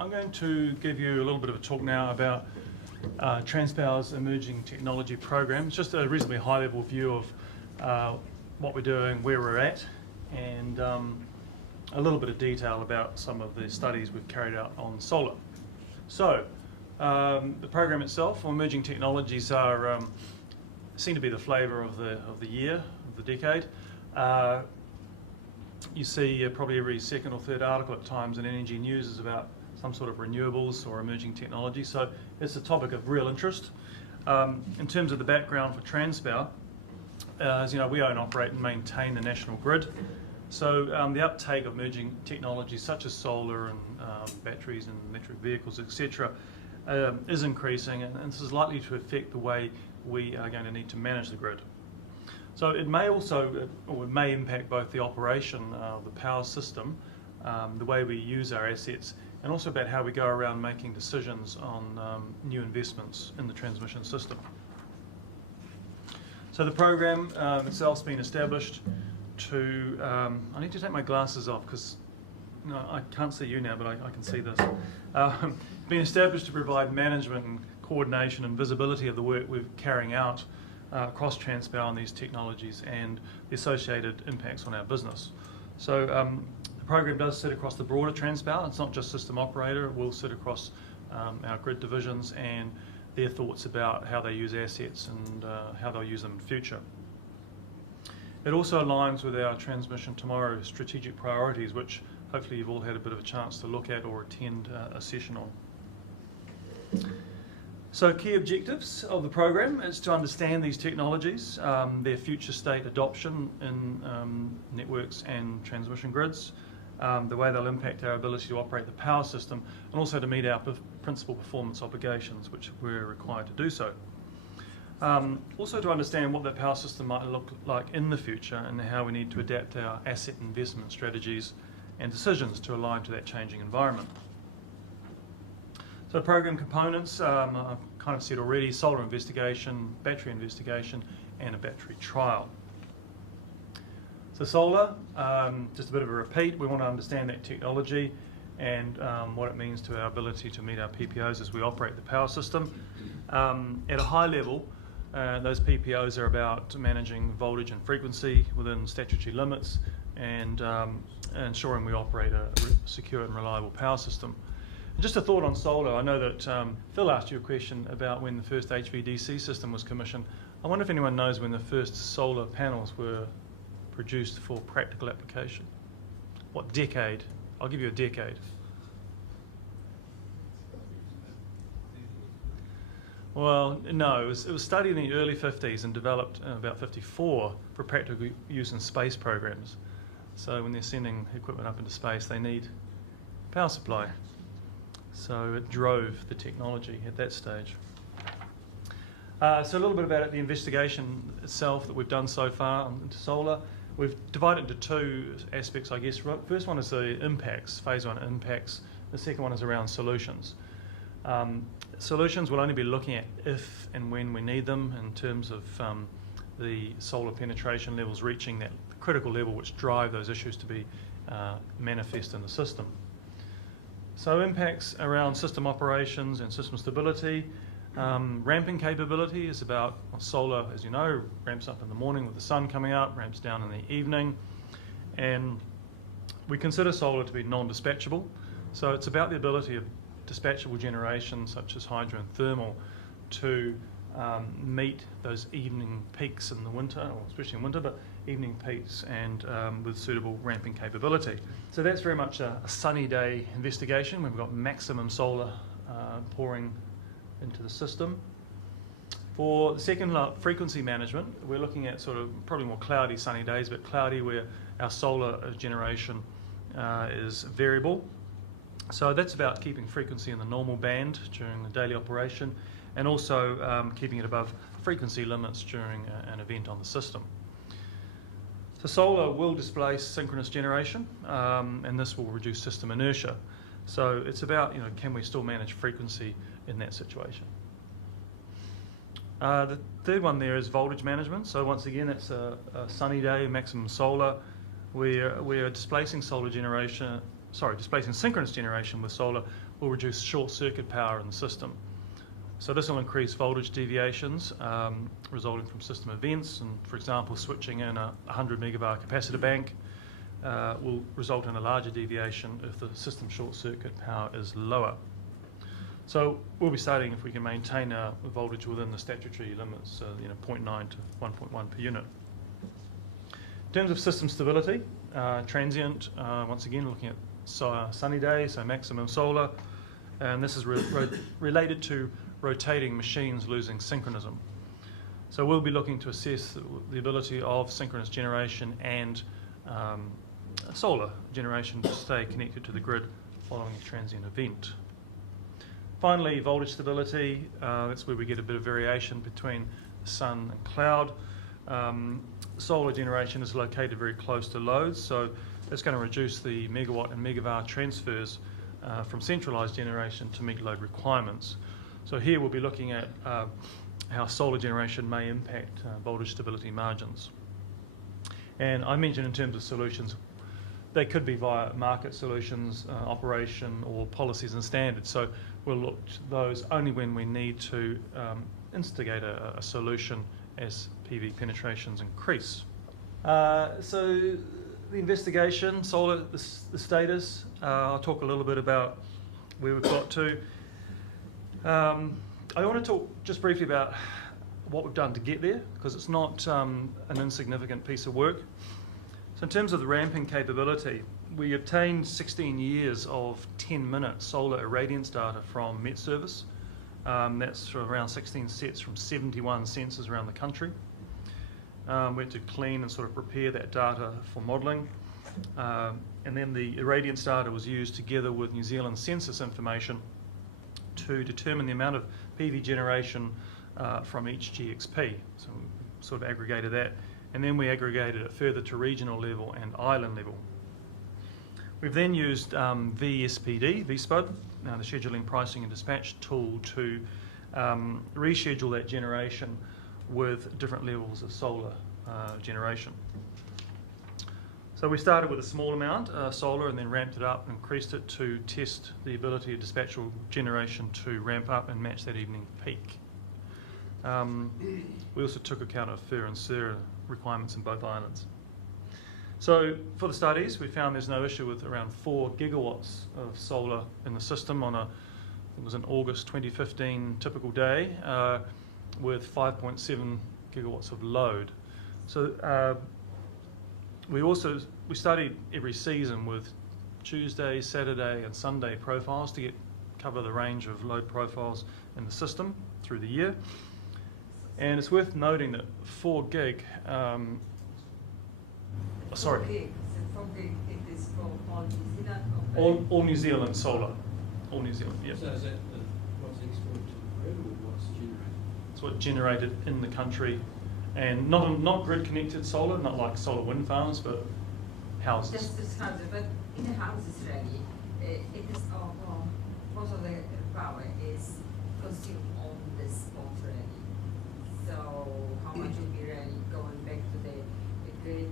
I'm going to give you a little bit of a talk now about Transpower's emerging technology program. It's just a reasonably high-level view of what we're doing, where we're at, and a little bit of detail about some of the studies we've carried out on solar. So, the program itself, emerging technologies are seem to be the flavour of the year, of the decade. You see probably every second or third article at times in Energy News is about some sort of renewables or emerging technology, so it's a topic of real interest. In terms of the background for Transpower, as you know, we own, operate and maintain the national grid. So the uptake of emerging technologies such as solar and batteries and electric vehicles, etc., is increasing, and this is likely to affect the way we are going to need to manage the grid. So it may also, or it may impact both the operation of the power system, the way we use our assets, and also about how we go around making decisions on new investments in the transmission system. So the program itself's been established to, I need to take my glasses off because I can't see you now, but I can see this. Been established to provide management and coordination and visibility of the work we're carrying out across Transpower on these technologies and the associated impacts on our business. So the program does sit across the broader Transpower. It's not just system operator, it will sit across our grid divisions and their thoughts about how they use assets and how they'll use them in the future. It also aligns with our Transmission Tomorrow strategic priorities, which hopefully you've all had a bit of a chance to look at or attend a session on. So key objectives of the program is to understand these technologies, their future state adoption in networks and transmission grids, the way they'll impact our ability to operate the power system, and also to meet our principal performance obligations, which we're required to do so. Also to understand what that power system might look like in the future and how we need to adapt our asset investment strategies and decisions to align to that changing environment. So program components, I've kind of said already, solar investigation, battery investigation, and a battery trial. So solar, just a bit of a repeat, we want to understand that technology and what it means to our ability to meet our PPOs as we operate the power system. At a high level, those PPOs are about managing voltage and frequency within statutory limits and ensuring we operate a secure and reliable power system. Just a thought on solar. I know that Phil asked you a question about when the first HVDC system was commissioned. I wonder if anyone knows when the first solar panels were produced for practical application. What decade? I'll give you a decade. Well, no, it was studied in the early 50s and developed in about 54 for practical use in space programs. So when they're sending equipment up into space, they need power supply. So it drove the technology at that stage. So a little bit about the investigation itself that we've done so far into solar. We've divided into two aspects, I guess. First one is the impacts, phase one impacts. The second one is around solutions. Solutions we'll only be looking at if and when we need them in terms of the solar penetration levels reaching that critical level which drive those issues to be manifest in the system. So impacts around system operations and system stability. Ramping capability is about solar, as you know, ramps up in the morning with the sun coming up, ramps down in the evening. And we consider solar to be non-dispatchable. So it's about the ability of dispatchable generation such as hydro and thermal to meet those evening peaks in the winter, or especially in winter, but evening peaks and with suitable ramping capability. So that's very much a sunny day investigation. We've got maximum solar pouring into the system. For the second, frequency management, we're looking at sort of probably more cloudy sunny days, but cloudy where our solar generation is variable. So that's about keeping frequency in the normal band during the daily operation and also keeping it above frequency limits during an event on the system. So solar will displace synchronous generation and this will reduce system inertia. So it's about, can we still manage frequency in that situation? The third one there is voltage management. So once again, it's a sunny day, maximum solar. We're displacing synchronous generation with solar will reduce short circuit power in the system. So this will increase voltage deviations resulting from system events, and for example switching in a 100 megavar capacitor bank will result in a larger deviation if the system short circuit power is lower. So we'll be studying if we can maintain our voltage within the statutory limits, 0.9 to 1.1 per unit. In terms of system stability, transient, once again looking at sunny days, so maximum solar, and this is related to rotating machines losing synchronism. So we'll be looking to assess the ability of synchronous generation and solar generation to stay connected to the grid following a transient event. Finally, voltage stability, that's where we get a bit of variation between the sun and cloud. Solar generation is located very close to loads, so it's going to reduce the megawatt and megavar transfers from centralised generation to meet load requirements. So here we'll be looking at how solar generation may impact voltage stability margins. And I mentioned in terms of solutions, they could be via market solutions, operation, or policies and standards. So we'll look to those only when we need to instigate a solution as PV penetrations increase. So the investigation, solar, the status, I'll talk a little bit about where we've got to. I want to talk just briefly about what we've done to get there, because it's not an insignificant piece of work. So in terms of the ramping capability, we obtained 16 years of 10-minute solar irradiance data from Met Service. That's for around 16 sets from 71 sensors around the country. We had to clean and sort of prepare that data for modelling. And then the irradiance data was used together with New Zealand census information to determine the amount of PV generation from each GXP. So we sort of aggregated that, and then we aggregated it further to regional level and island level. We've then used VSPD, VSPUD, the Scheduling, Pricing and Dispatch tool, to reschedule that generation with different levels of solar generation. So we started with a small amount, solar, and then ramped it up and increased it to test the ability of dispatchable generation to ramp up and match that evening peak. We also took account of FIR and SIR requirements in both islands. So for the studies, we found there's no issue with around 4 gigawatts of solar in the system on it was an August 2015 typical day with 5.7 gigawatts of load. So we studied every season with Tuesday, Saturday and Sunday profiles to cover the range of load profiles in the system through the year. And it's worth noting that 4 gig, sorry. 4 gig, so 4 gig it is for all New Zealand? All New Zealand solar. All New Zealand, yeah. So is that what's exported to the grid or what's generated? It's what generated in the country, and not grid connected solar, not like solar wind farms, but houses. Just houses, but in the houses really, it is most of the power is consumed on the spot really. So how much will be really going back to the grid?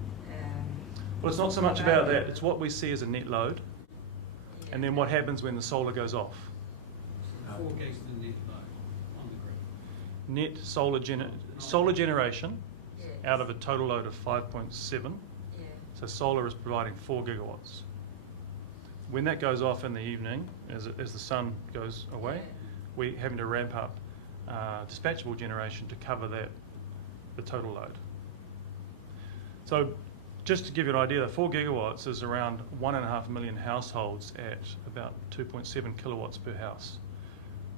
Well, it's not so much about that. It's what we see as a net load, Yeah. and then what happens when the solar goes off. So 4 gigs the net load on the grid. Net solar generation Yes. out of a total load of 5.7. Yeah. So solar is providing 4 gigawatts. When that goes off in the evening, as the sun goes away, Yeah. we're having to ramp up dispatchable generation to cover the total load. So just to give you an idea, the 4 gigawatts is around 1.5 million households at about 2.7 kilowatts per house.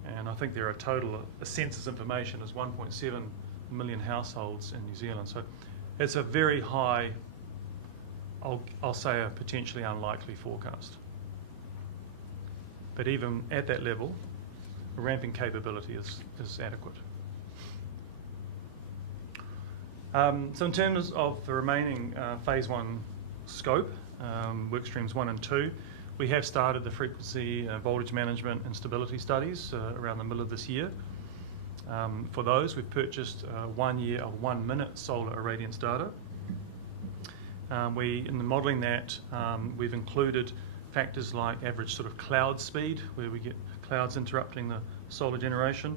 And I think there are a total, the census information is 1.7 million households in New Zealand. So it's a very high, I'll say a potentially unlikely forecast. But even at that level, the ramping capability is adequate. So in terms of the remaining phase 1 scope, work streams 1 and 2, we have started the frequency, voltage management and stability studies around the middle of this year. For those, we've purchased 1 year of 1 minute solar irradiance data. In the modelling that, we've included factors like average sort of cloud speed, where we get clouds interrupting the solar generation.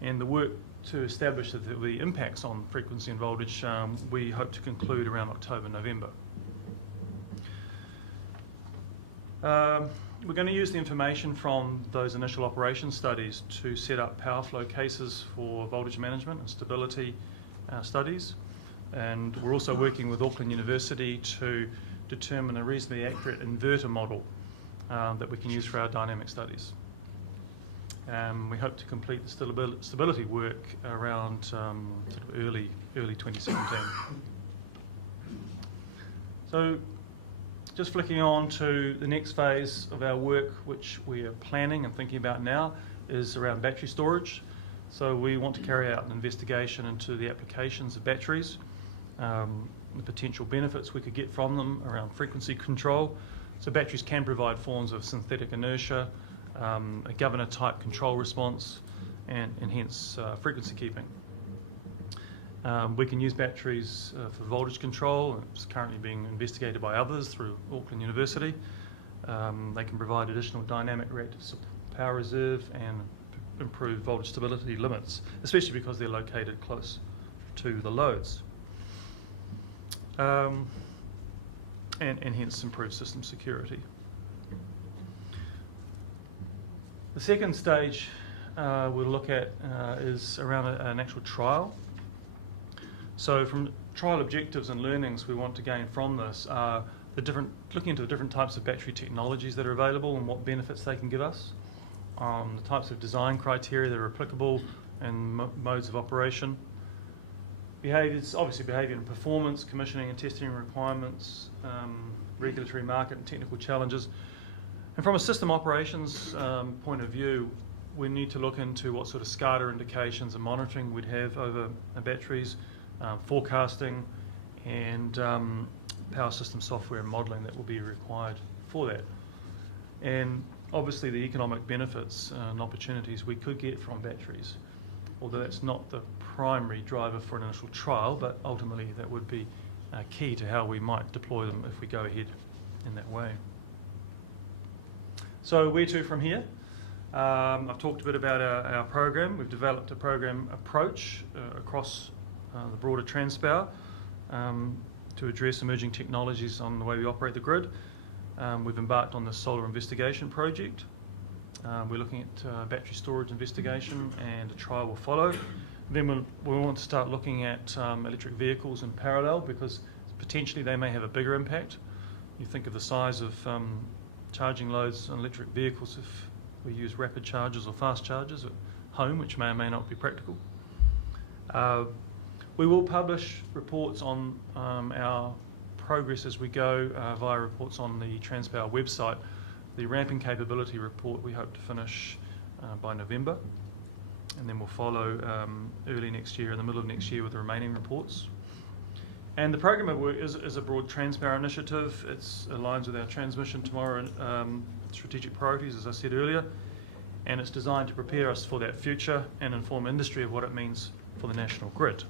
And the work to establish the impacts on frequency and voltage, we hope to conclude around October, November. We're going to use the information from those initial operation studies to set up power flow cases for voltage management and stability studies. And we're also working with Auckland University to determine a reasonably accurate inverter model that we can use for our dynamic studies. We hope to complete the stability work around sort of early 2017. So just flicking on to the next phase of our work, which we are planning and thinking about now, is around battery storage. So we want to carry out an investigation into the applications of batteries, the potential benefits we could get from them around frequency control. So batteries can provide forms of synthetic inertia, a governor type control response, and hence frequency keeping. We can use batteries for voltage control. It's currently being investigated by others through Auckland University. They can provide additional dynamic reactive power reserve and improve voltage stability limits, especially because they're located close to the loads. And hence improve system security. The second stage we'll look at is around an actual trial. So from trial objectives and learnings we want to gain from this are looking into the different types of battery technologies that are available and what benefits they can give us, the types of design criteria that are applicable and modes of operation, behaviours, obviously behaviour and performance, commissioning and testing requirements, regulatory market and technical challenges. And from a system operations point of view, we need to look into what sort of SCADA indications and monitoring we'd have over batteries, forecasting and power system software and modelling that will be required for that. And obviously the economic benefits and opportunities we could get from batteries, although that's not the primary driver for an initial trial, but ultimately that would be key to how we might deploy them if we go ahead in that way. So where to from here? I've talked a bit about our program. We've developed a program approach across the broader Transpower to address emerging technologies on the way we operate the grid. We've embarked on the solar investigation project. We're looking at battery storage investigation, and a trial will follow. Then we'll want to start looking at electric vehicles in parallel, because potentially they may have a bigger impact. You think of the size of charging loads on electric vehicles if we use rapid chargers or fast chargers at home, which may or may not be practical. We will publish reports on our progress as we go via reports on the Transpower website. The ramping capability report we hope to finish by November, and then we'll follow early next year, in the middle of next year, with the remaining reports. And the program of work is a broad Transpower initiative. It aligns with our transmission tomorrow strategic priorities, as I said earlier, and it's designed to prepare us for that future and inform industry of what it means for the national grid.